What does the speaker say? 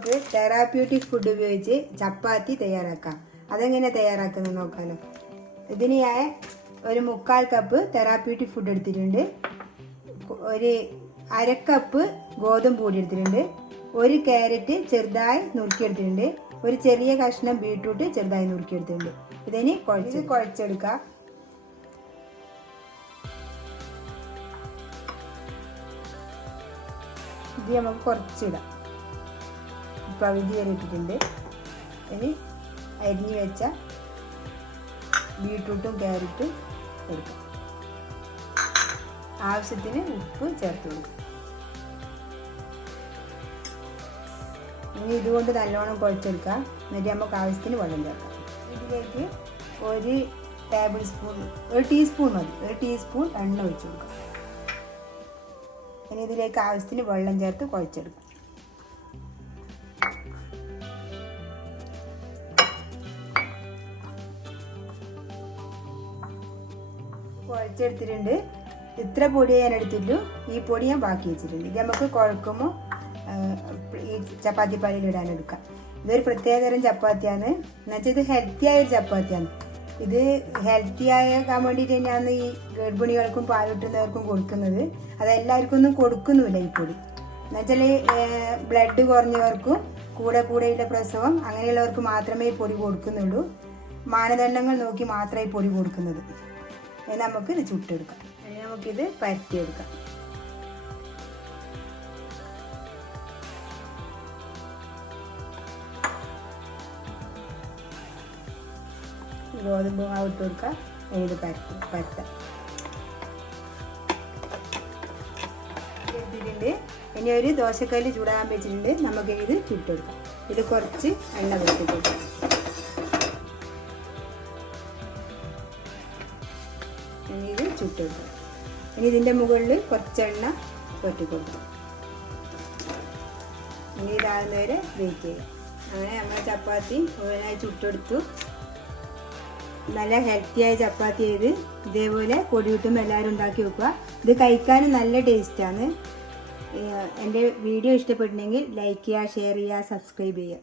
നമുക്ക് therapeutic food ഉപയോഗിച്ച് ചപ്പാത്തി തയ്യാറാക്കാം. അതെങ്ങനെ തയ്യാറാക്കുന്നത് നോക്കാമല്ലോ. ഇതിന് ഞാൻ ഒരു 3/4 കപ്പ് തെറാപ്യൂട്ടിക് ഫുഡ് എടുത്തിട്ടുണ്ട്. ഒരു 1/2 കപ്പ് ഗോതമ്പ് പൊടി എടുത്തിട്ടുണ്ട്. 1 ക്യാരറ്റ് ചെറുതായി നുറുക്കിയെടുത്തിട്ടുണ്ട്. ഒരു ചെറിയ കഷ്ണം ബീട്രൂട്ട് ചെറുതായി നുറുക്കിയെടുത്തിട്ടുണ്ട്. ഇതിന് കുഴച്ചെടുക്കാം. ഇത് നമുക്ക് കുറച്ചിടാം. പകുതി വരെ ഇട്ടിട്ടുണ്ട്. ഇനി അരിഞ്ഞ് വെച്ച ബീട്രൂട്ടും ക്യാരറ്റും എടുക്കാം. ആവശ്യത്തിന് ഉപ്പ് ചേർത്ത് കൊടുക്കും. ഇനി ഇതുകൊണ്ട് നല്ലോണം കുഴച്ചെടുക്കാം. എന്നിട്ട് നമുക്ക് ആവശ്യത്തിന് വെള്ളം ചേർക്കാം. ഇതിലേക്ക് 1 ടേബിൾ സ്പൂൺ, 1 ടീസ്പൂൺ മതി, 1 ടീസ്പൂൺ എണ്ണ ഒഴിച്ച് കൊടുക്കാം. ഇനി ഇതിലേക്ക് ആവശ്യത്തിന് വെള്ളം ചേർത്ത് കുഴച്ചെടുക്കാം. കുഴച്ചെടുത്തിട്ടുണ്ട്. ഇത്ര പൊടി ഞാൻ എടുത്തിട്ടു. ഈ പൊടി ഞാൻ ബാക്കി വെച്ചിട്ടുണ്ട്. ഇത് നമുക്ക് കുഴക്കുമ്പോൾ ഈ ചപ്പാത്തി പാലിൽ ഇടാനെടുക്കാം. ഇതൊരു പ്രത്യേകതരം ചപ്പാത്തിയാണ്. എന്നുവെച്ചാൽ ഇത് ഹെൽത്തി ആയൊരു ചപ്പാത്തിയാണ്. ഇത് ഹെൽത്തി ആക്കാൻ വേണ്ടിയിട്ട് തന്നെയാണ് ഈ ഗർഭിണികൾക്കും പാലുട്ടുന്നവർക്കും കൊടുക്കുന്നത്. അതെല്ലാവർക്കും ഒന്നും കൊടുക്കുന്നുമില്ല ഈ പൊടി. എന്നുവെച്ചാൽ ബ്ലഡ് കുറഞ്ഞവർക്കും കൂടെയുള്ള പ്രസവം അങ്ങനെയുള്ളവർക്ക് മാത്രമേ ഈ പൊടി കൊടുക്കുന്നുള്ളൂ. മാനദണ്ഡങ്ങൾ നോക്കി മാത്രമേ ഈ പൊടി കൊടുക്കുന്നത്. നമുക്ക് ഇത് ചുട്ടെടുക്കാം. നമുക്കിത് പരത്തിയെടുക്കാം. ഗോതമ്പ് മാവ് ഇട്ട് കൊടുക്കാം. ഇത് പരത്താം. എടുത്തിട്ടുണ്ട്. ഇനി ഒരു ദോശക്കല്ല് ചൂടാകാൻ വെച്ചിട്ടുണ്ട്. നമുക്ക് ഇത് ചുട്ടെടുക്കാം. ഇത് കുറച്ച് എണ്ണ വെട്ടി കൊടുക്കാം. ഇനി ഇത് ചുട്ടെടുക്കാം. ഇനി ഇതിൻ്റെ മുകളിൽ കുറച്ച് എണ്ണ വെട്ടി കൊടുക്കാം. ഇനി ഇതാകുന്നവരെ വെയിറ്റ് ചെയ്യാം. അങ്ങനെ നമ്മൾ ചപ്പാത്തി മുഴുവനായി ചുട്ടെടുത്തു. നല്ല ഹെൽത്തിയായ ചപ്പാത്തി ചെയ്ത് ഇതേപോലെ പൊടി കിട്ടുമ്പോൾ എല്ലാവരും ഉണ്ടാക്കി വെക്കുക. ഇത് കഴിക്കാനും നല്ല ടേസ്റ്റാണ്. എൻ്റെ വീഡിയോ ഇഷ്ടപ്പെട്ടിട്ടുണ്ടെങ്കിൽ ലൈക്ക് ചെയ്യുക, ഷെയർ ചെയ്യുക, സബ്സ്ക്രൈബ് ചെയ്യുക.